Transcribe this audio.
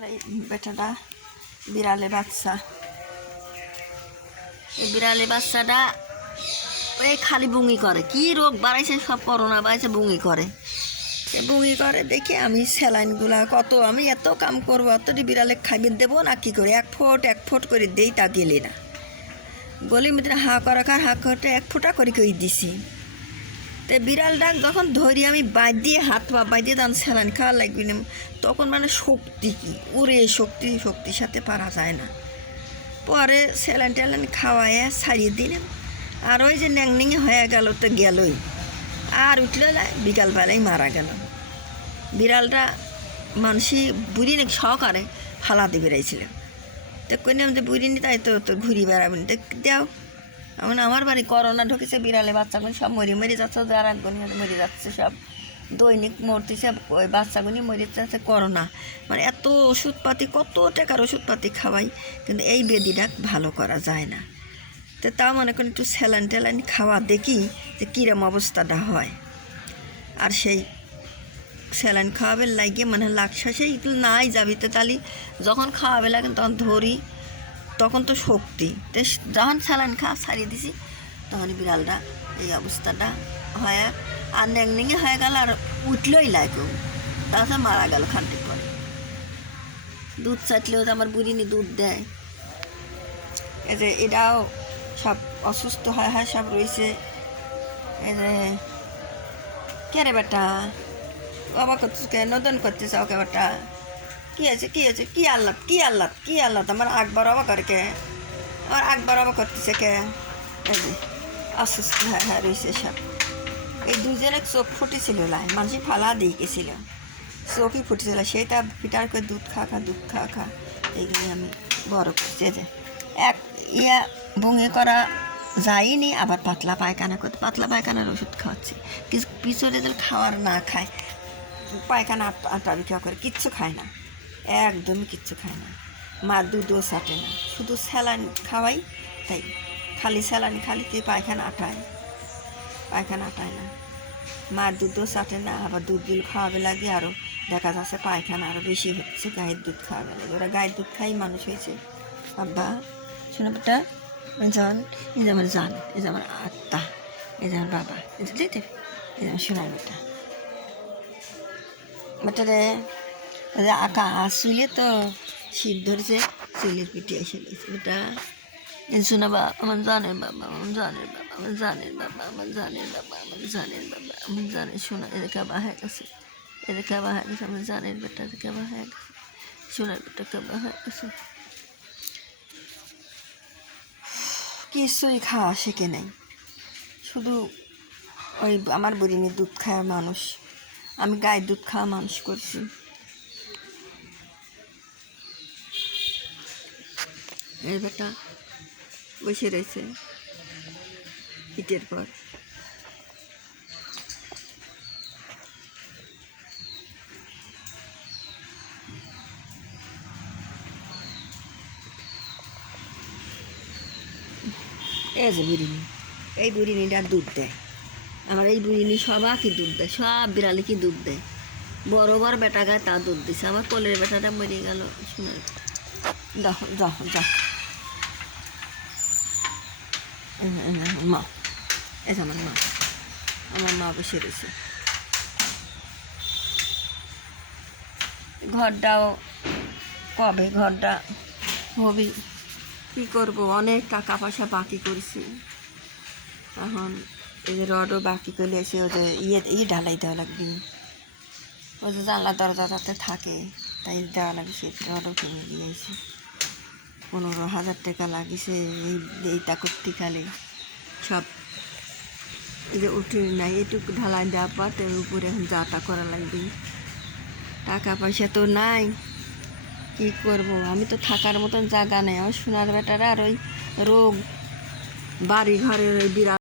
আর এই বেটাটা বিড়ালে বাচ্চা। এই বিড়ালে বাচ্চাটা ওই খালি বুঙি করে। কি রোগ বাড়াইছে সব করোনা বাড়াইছে বুঙি করে। বুঙি করে দেখি আমি স্যালাইনগুলা কত, আমি এত কাম করব অতটি বিড়ালে খাইবে দেবো না কি করে? এক ফুট এক ফুট করে দেই তা গেলে না। গলি মধ্যে হা করা খার হা করতে এক ফুটা করে কই দিছি? তো বিড়াল ডাক যখন ধরি আমি বাদ দিয়ে হাত পা বাদ দিয়ে তখন স্যালাইন খাওয়া লাগবে না। তখন মানে শক্তি কি? উড়ে শক্তি, শক্তির সাথে পারা যায় না। পরে স্যালাইন ট্যালাইন খাওয়ায় ছাড়িয়ে দিলাম। আর ওই যে ন্যাংনিংয়ে হয়ে গেল তো গেলই। আর উঠলে বিকালবেলায় মারা গেল। বিড়ালটা মানুষই বুড়ি নাকি সহকারে ফালাতে বেড়াইছিল। তো কইলাম যে বুড়ি নি, তাই তো তো ঘুরি বেড়াবেন তো দেও। এমন আমার বাড়ি করোনা ঢুকেছে, বিড়ালে বাচ্চাগুলো সব মরি, মরে যাচ্ছে, যারা মরে যাচ্ছে সব। দৈনিক মরতেছে ওই বাচ্চাগুলি মরে যাচ্ছে করোনা। মানে এত ওষুধপাতি, কত টাকার ওষুধপাতি খাওয়াই, কিন্তু এই বেদিটা ভালো করা যায় না। তো তাও মনে করেন একটু স্যালাইন ট্যালাইন খাওয়া দেখি যে কীরম অবস্থাটা হয়। আর সেই স্যালাইন খাওয়াবে লাগিয়ে মানে লাকশাসেই নাই যাবি তো তাহলে যখন খাওয়াবে লাগে তখন ধরি। তখন তো শক্তি। যখন স্যালাইন খা ছাড়িয়ে দিছি, তখনই বিড়ালটা এই অবস্থাটা হয় আর ন্যাংনিংয়ে হয়ে গেল আর উঠলই লাগে তাছাড়া মারা গেল খানটি পরে। দুধ চাটলেও তো আমার বুড়িনি দুধ দেয়। যে এটাও সব অসুস্থ হয় হয় সব রয়েছে। যে কে রে বেটা? বাবা করছিস কে নদন করছিস ওকে বেটা? কি আছে কি আছে? কি আল্লাহ কি আল্লাহ কি আল্লাহ আমার আকবর অবা করে কে? আমার আকবর অবা করতেছে কে? অসুস্থ হ্যাঁ হ্যাঁ রয়েছে সব। এই দুজনে চোখ ফুটেছিল লাই মানুষ ফালা দিয়ে গেছিল। চোখই ফুটেছিল সেইটা ফিটার করে দুধ খা খা, দুধ খা খা, এইগুলি আমি বড় করছি যে। এক ইয়া বঙে করা যায়নি, আবার পাতলা পায়খানা করতে, পাতলা পায়খানার ওষুধ খাওয়াচ্ছি। কিছু পিছনে যেন খাওয়ার না খায়, পায়খানা আটা বিক্রি করে, কিচ্ছু খায় না। একদমই কিচ্ছু খায় না। মা দুধও সাটে না। শুধু স্যালান খাওয়াই, তাই। খালি স্যালান খালি তুই পায়খানা আটায় পায়খানা আটায় না। মা দুধও সাটে না, আবার দুধ দুধগুলো খাওয়াবে লাগে আরও দেখা যাচ্ছে পায়খানা আরও বেশি হচ্ছে, গায়ের দুধ খাওয়াবে লাগে। ওরা গায়ের দুধ খাই মানুষ হয়েছে। আব্বা, শোনো বেটা জান এই যে আমার জান, এই যে আমার আত্মা, এই যে আমার বাবা, এই যে এই যে আমার সোনার বেটা। বেটা রে। আঁকা, আসলে তো শীত ধরেছে, চুলের পিঠে এসে গেছে এই শোনা বা আমার জানের বাবা, আমার জানের বাবা, আমার জানের বাবা, আমার জানের বাবা, আমার জানের বাবা, আমার জানের, শোনা, এদের কাবা হয়ে গেছে। এদের কাবা হয়ে গেছে, আমার জানের বেটা, এদের কাবা হয়ে গেছে। সোনার বেটা কাবা হয়ে গেছে। কিছুই খাওয়া শেখে নাই। শুধু ওই আমার বুড়িনি দুধ খাওয়া মানুষ। আমি গায়ের দুধ খাওয়া মানুষ করছি। এই বেটা বসে রয়েছে পিঠের পর। এই যে বুড়িনি, এই বুড়িনিটা দুধ দেয়। আমার এই বুড়িনি সবাইকে দুধ দেয়, সব বিড়ালিকে দুধ দেয়। বড় বড় বেটা গায়ে তা দুধ দিছে, আমার কোলের বেটাটা মরে গেল, শুনে দেখো যে আমার মা। মা। আমার মা বসে রয়েছে। ঘরটাও কবে? ঘরটা হবি কী করব? অনেক টাকা পয়সা বাকি করেছি। এখন এই যে রডও বাকি করে এসে যে ইয়ে ই ঢালাই দেওয়া লাগবে। যে জানলা দরজা যাতে থাকে, তাই দেওয়া লাগবে সে রডও কিনে দিয়েছি। পনেরো হাজার টাকা লাগিছে এই এই তাকতি খালে সব এই যে উঠে নাই, এটুকু ঢালাই দেওয়ার পর তার উপরে এখন যা তা করা লাগবে। টাকা পয়সা তো নাই, কি করব? আমি তো থাকার মতন জায়গা নেই। আমার সোনার বেটারা আর ওই রোগ বাড়ি ঘরের ওই বিরাট